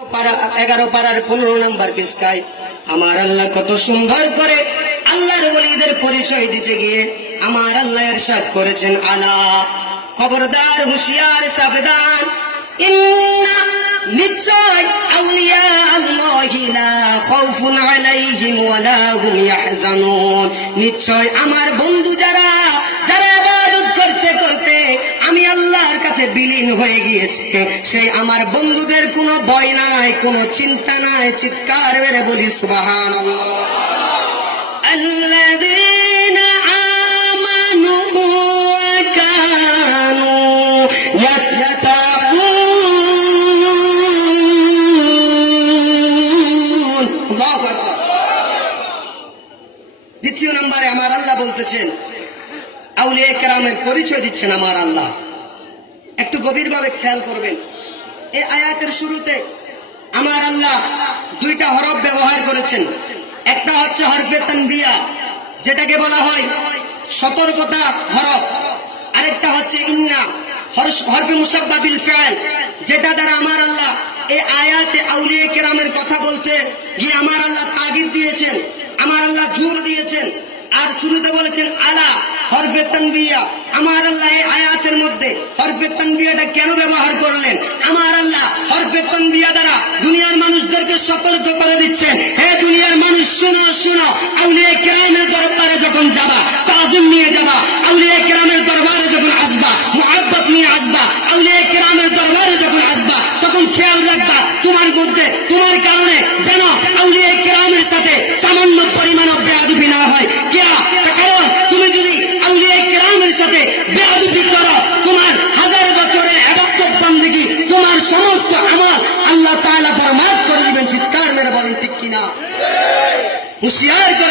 এগারো পাড়ার পনেরো নাম্বার পৃষ্ঠায়, আমার আল্লাহ কত সুন্দর করে আল্লাহর ওলিদের পরিচয় দিতে গিয়ে আমার আল্লাহ এরশাদ করেছেন, আলা, খবরদার, হুঁশিয়ার সাবধান নিশ্চয় আমার বন্ধু যারা বিলীন হয়ে গিয়েছে সেই আমার বন্ধুদের কোনো ভয় নাই কোনো চিন্তা নাই চিৎকার মেরে বলি সুবাহান الذين آمنوا وكانوا يتقون الله أكبر দ্বিতীয় নম্বরে আমার আল্লাহ বলতেছেন আউলিয়া কেরামের পরিচয় দিচ্ছেন আমার আল্লাহ একটু গভীরভাবে খেয়াল করবেন। এই আয়াতের শুরুতে আমার আল্লাহ দুইটা হরফ ব্যবহার করেছেন। একটা হচ্ছে হরফে তানবিয়া, যেটাকে বলা হয় সতর্কতা হরফ। আরেকটা হচ্ছে ইন্না, হরফে মুসাব্বা বিল ফিআল, যেটা দ্বারা আমার আল্লাহ এই আয়াতে আউলিয়া কেরামের কথা বলতে গিয়ে আমার আল্লাহ তাগিদ দিয়েছেন, আমার আল্লাহ জোর দিয়েছেন। আর শুরুতে বলেছেন, আলা, হরফে তানবিয়া। আমার আল্লাহ এই আয়াতের মধ্যে ব্যবহার আমার আল্লাহ হরফে তন্দিয়া দ্বারা দুনিয়ার মানুষদেরকে সতর্ক করে দিচ্ছেন। হে দুনিয়ার মানুষ কিনা হুঁশিয়ার করে